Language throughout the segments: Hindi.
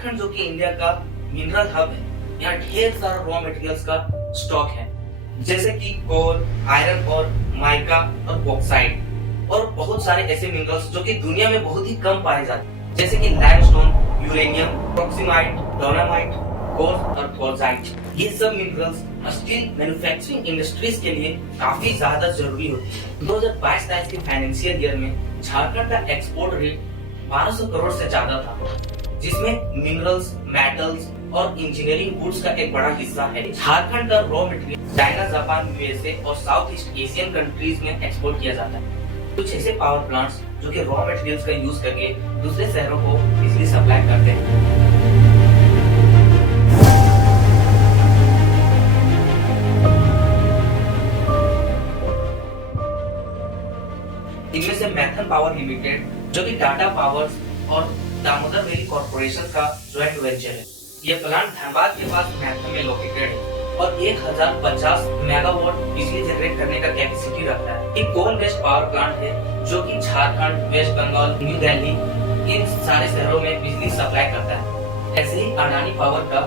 झारखंड जो कि इंडिया का मिनरल हब है, यहाँ ढेर सारा रॉ मटेरियल्स का स्टॉक है, जैसे कि कोल, आयरन और माइका और बॉक्साइट और बहुत सारे ऐसे मिनरल्स जो कि दुनिया में बहुत ही कम पाए जाते हैं, जैसे कि लाइमस्टोन, यूरेनियम, प्रॉक्सिमाइट, डोनामाइट, क्वार्ट्ज और क्वार्ट्जाइट। ये सब मिनरल्स स्टील मैन्युफैक्चरिंग इंडस्ट्रीज के लिए काफी ज्यादा जरूरी होती है। 2022-23 के फाइनेंशियल ईयर में झारखंड का एक्सपोर्ट रेट 1200 करोड़ से ज्यादा था, जिसमें मिनरल्स, मेटल्स और इंजीनियरिंग गुड्स का एक बड़ा हिस्सा है। झारखंड का raw material China, Japan, USA और साउथ ईस्ट एशियन कंट्रीज में एक्सपोर्ट किया जाता है। कुछ ऐसे पावर प्लांट्स जो कि रॉ मटेरियल्स का यूज करके दूसरे शहरों को बिजली सप्लाई करते हैं। इनमें से मैथन पावर लिमिटेड, जो कि टाटा पावर्स और दामोदर वैली कॉर्पोरेशन का ज्वाइंट वेंचर है। यह प्लांट धनबाद के पास मैथन में लोकेटेड है और 1050 मेगावाट बिजली जनरेट करने का कैपेसिटी रखता है। एक कोल बेस्ड पावर प्लांट है जो कि झारखंड, वेस्ट बंगाल, न्यू दिल्ली इन सारे शहरों में बिजली सप्लाई करता है। ऐसे ही अडानी पावर का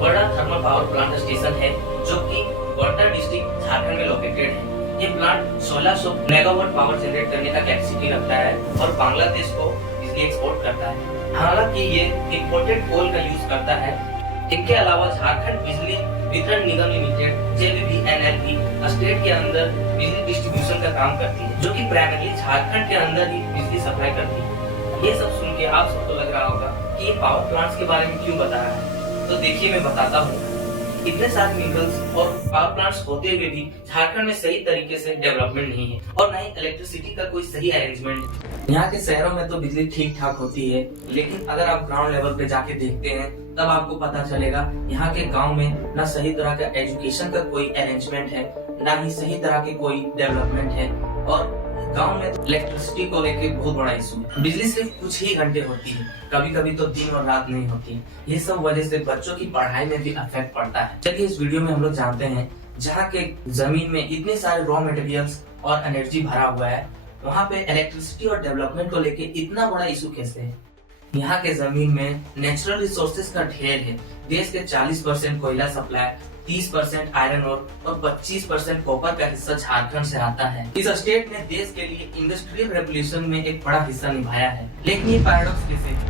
बड़ा थर्मल पावर प्लांट स्टेशन है जो कि गोड्डा डिस्ट्रिक्ट झारखंड में लोकेटेड है। ये प्लांट 1600 मेगावाट पावर जनरेट करने का कैपेसिटी रखता है और बांग्लादेश को बिजली एक्सपोर्ट करता है। हालांकि ये इंपोर्टेड कोल का यूज करता है। इनके अलावा झारखंड बिजली वितरण निगम लिमिटेड (JVBNL) स्टेट के अंदर बिजली डिस्ट्रीब्यूशन का काम करती है, जो कि प्राइमरली झारखंड के अंदर ही बिजली सप्लाई करती है। ये सब सुन के आप सबको लग रहा होगा कि ये पावर प्लांट्स के बारे में क्यों बता रहा है, तो देखिए मैं बताता हूँ। इतने सारे मिनरल्स और पावर प्लांट्स होते हुए भी झारखंड में सही तरीके से डेवलपमेंट नहीं है और न ही इलेक्ट्रिसिटी का कोई सही अरेंजमेंट है। यहाँ के शहरों में तो बिजली ठीक ठाक होती है, लेकिन अगर आप ग्राउंड लेवल पे जाके देखते हैं तब आपको पता चलेगा यहाँ के गांव में न सही तरह का एजुकेशन का कोई अरेंजमेंट है, न ही सही तरह की कोई डेवलपमेंट है और गांव में इलेक्ट्रिसिटी को लेके बहुत बड़ा इशू है। बिजली सिर्फ कुछ ही घंटे होती है, कभी कभी तो दिन और रात नहीं होती। ये सब वजह से बच्चों की पढ़ाई में भी इफेक्ट पड़ता है। चलिए इस वीडियो में हम लोग जानते हैं, जहाँ के जमीन में इतने सारे रॉ मटेरियल्स और एनर्जी भरा हुआ है, वहाँ पे इलेक्ट्रिसिटी और डेवलपमेंट को लेके इतना बड़ा इशू कैसे है। यहाँ के जमीन में नेचुरल रिसोर्सेज का ढेर है। देश के 40% कोयला सप्लाई, 30% आयरन ओर और 25% कॉपर का हिस्सा झारखंड से आता है। इस स्टेट ने देश के लिए इंडस्ट्रियल रेवोल्यूशन में एक बड़ा हिस्सा निभाया है, लेकिन ये पैराडॉक्स कैसे है?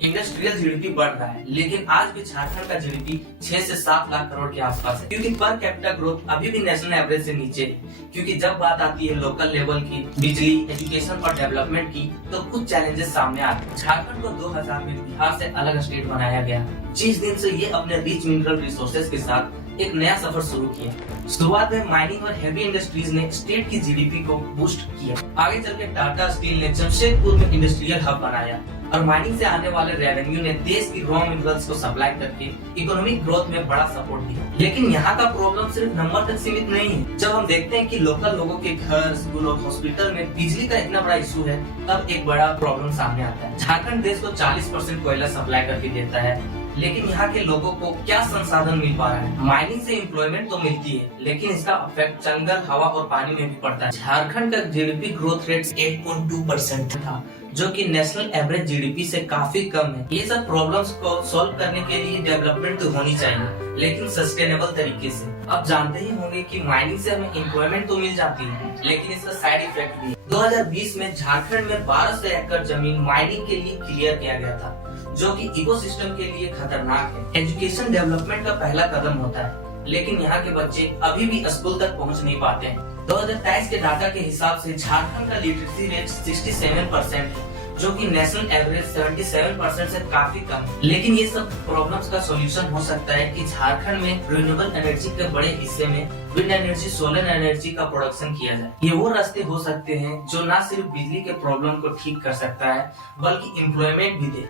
इंडस्ट्रियल जीडीपी बढ़ रहा है, लेकिन आज भी झारखंड का जीडीपी 6 से 7 लाख करोड़ के आसपास है, क्योंकि पर कैपिटा ग्रोथ अभी भी नेशनल एवरेज से नीचे है। क्योंकि जब बात आती है लोकल लेवल की, बिजली, एजुकेशन और डेवलपमेंट की, तो कुछ चैलेंजेस सामने आते हैं। झारखंड को 2000 में बिहार से अलग स्टेट बनाया गया, जिस दिन से ये अपने रिच मिनरल रिसोर्सेज के साथ एक नया सफर शुरू किया। शुरुआत में माइनिंग और हेवी इंडस्ट्रीज ने स्टेट की जीडीपी को बूस्ट किया। आगे चल के टाटा स्टील ने जमशेदपुर में इंडस्ट्रियल हब बनाया और माइनिंग से आने वाले रेवेन्यू ने देश की रॉ मिनरल्स को सप्लाई करके इकोनॉमिक ग्रोथ में बड़ा सपोर्ट दिया। लेकिन यहाँ का प्रॉब्लम सिर्फ नंबर तक सीमित नहीं है। जब हम देखते हैं कि लोकल लोगों के घर, स्कूल और हॉस्पिटल में बिजली का इतना बड़ा इशू है, तब एक बड़ा प्रॉब्लम सामने आता है। झारखंड देश को 40% कोयला सप्लाई करके देता है, लेकिन यहाँ के लोगों को क्या संसाधन मिल पा रहा है? माइनिंग से एम्प्लॉयमेंट तो मिलती है, लेकिन इसका इफेक्ट जंगल, हवा और पानी में भी पड़ता है। झारखंड का जीडीपी ग्रोथ रेट 8.2% था, जो कि नेशनल एवरेज जीडीपी से काफी कम है। ये सब प्रॉब्लम्स को सॉल्व करने के लिए डेवलपमेंट तो होनी चाहिए, लेकिन सस्टेनेबल तरीके से। आप जानते ही होंगे कि माइनिंग से हमें एम्प्लॉयमेंट तो मिल जाती है, लेकिन इसका साइड इफेक्ट भी है। 2020 में झारखंड में 1200 एकड़ जमीन माइनिंग के लिए क्लियर किया गया था, जो कि इकोसिस्टम के लिए खतरनाक है। एजुकेशन डेवलपमेंट का पहला कदम होता है, लेकिन यहाँ के बच्चे अभी भी स्कूल तक पहुँच नहीं पाते हैं। 2023 के डाटा के हिसाब से झारखंड का लिटरेसी रेट 67% है, जो कि नेशनल एवरेज 77% से काफी कम है। लेकिन ये सब प्रॉब्लम्स का सॉल्यूशन हो सकता है कि झारखंड में रिन्यूएबल एनर्जी के बड़े हिस्से में विंड एनर्जी, सोलर एनर्जी का प्रोडक्शन किया जाए। ये वो रास्ते हो सकते हैं जो न सिर्फ बिजली के प्रॉब्लम को ठीक कर सकता है, बल्कि एम्प्लॉयमेंट भी दे।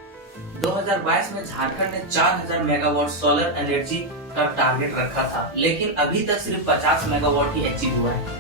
2022 में झारखंड ने 4000 मेगावाट सोलर एनर्जी का टारगेट रखा था, लेकिन अभी तक सिर्फ 50 मेगावाट ही अचीव हुआ है।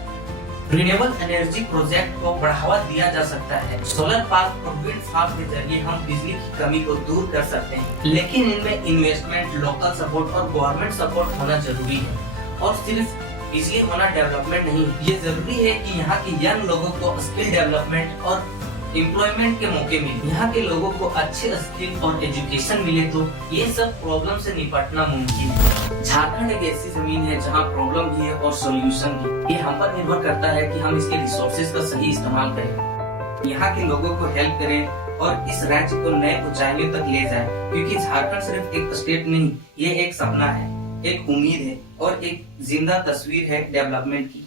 रिन्यूएबल एनर्जी प्रोजेक्ट को बढ़ावा दिया जा सकता है। सोलर पार्क और विंड फार्म के जरिए हम बिजली की कमी को दूर कर सकते हैं, लेकिन इनमें इन्वेस्टमेंट, लोकल सपोर्ट और गवर्नमेंट सपोर्ट होना जरूरी है। और सिर्फ इसलिए होना डेवलपमेंट नहीं, ये जरूरी है कि यहाँ के यंग लोगों को स्किल डेवलपमेंट और एम्प्लॉयमेंट के मौके मिले, यहाँ के लोगों को अच्छे स्किल और एजुकेशन मिले तो ये सब प्रॉब्लम से निपटना मुमकिन है। झारखंड एक ऐसी जमीन है जहाँ प्रॉब्लम भी है और सॉल्यूशन भी। ये हम पर निर्भर करता है कि हम इसके रिसोर्सेज का सही इस्तेमाल करें, यहाँ के लोगों को हेल्प करें और इस राज्य को नए ऊंचाइयों तक ले जाएं। क्योंकि झारखंड सिर्फ एक स्टेट नहीं, ये एक सपना है, एक उम्मीद है और एक जिंदा तस्वीर है डेवलपमेंट की।